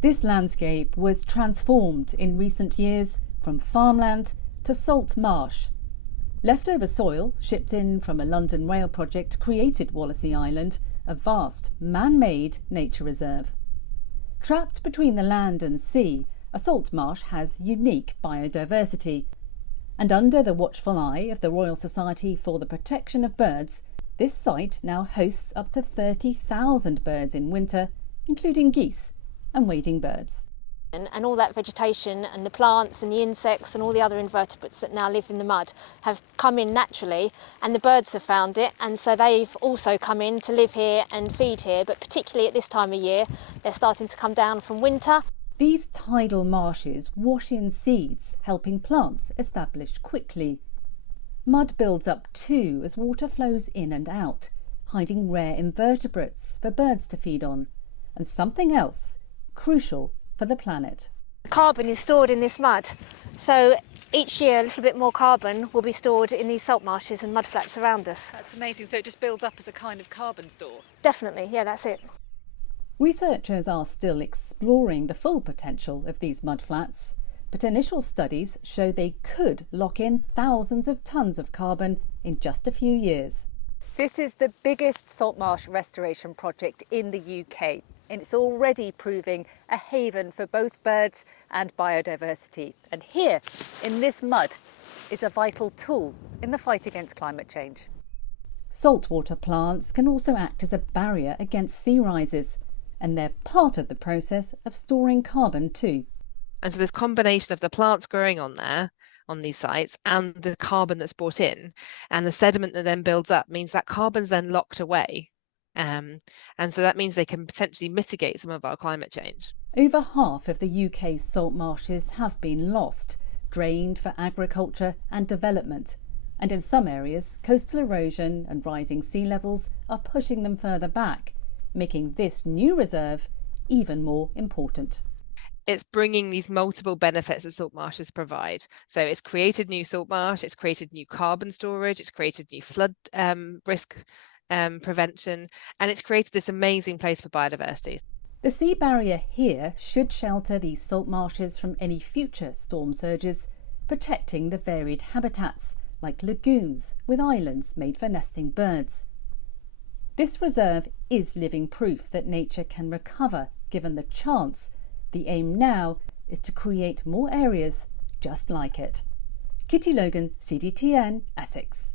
This landscape was transformed in recent years from farmland to salt marsh. Leftover soil shipped in from a London rail project created Wallasey Island, a vast man-made nature reserve. Trapped between the land and sea, a salt marsh has unique biodiversity. And under the watchful eye of the Royal Society for the Protection of Birds, this site now hosts up to 30,000 birds in winter, including geese and wading birds. And all that vegetation and the plants and the insects and all the other invertebrates that now live in the mud have come in naturally, and the birds have found it, and so they've also come in to live here and feed here. But particularly at this time of year, they're starting to come down from winter. These tidal marshes wash in seeds, helping plants establish quickly. Mud builds up too as water flows in and out, hiding rare invertebrates for birds to feed on, and something else crucial for the planet. Carbon is stored in this mud, so each year a little bit more carbon will be stored in these salt marshes and mudflats around us. That's amazing. So it just builds up as a kind of carbon store? Definitely, yeah, that's it. Researchers are still exploring the full potential of these mudflats, but initial studies show they could lock in thousands of tonnes of carbon in just a few years. This is the biggest salt marsh restoration project in the UK, and it's already proving a haven for both birds and biodiversity. And here, in this mud, is a vital tool in the fight against climate change. Saltwater plants can also act as a barrier against sea rises, and they're part of the process of storing carbon too. And so this combination of the plants growing on there, on these sites, and the carbon that's brought in, and the sediment that then builds up, means that carbon's then locked away. And so that means they can potentially mitigate some of our climate change. Over half of the UK's salt marshes have been lost, drained for agriculture and development. And in some areas, coastal erosion and rising sea levels are pushing them further back, making this new reserve even more important. It's bringing these multiple benefits that salt marshes provide. So it's created new salt marsh, it's created new carbon storage, it's created new flood risk prevention, and it's created this amazing place for biodiversity. The sea barrier here should shelter these salt marshes from any future storm surges, protecting the varied habitats like lagoons with islands made for nesting birds. This reserve is living proof that nature can recover given the chance. The aim now is to create more areas just like it. Kitty Logan, CGTN, Essex.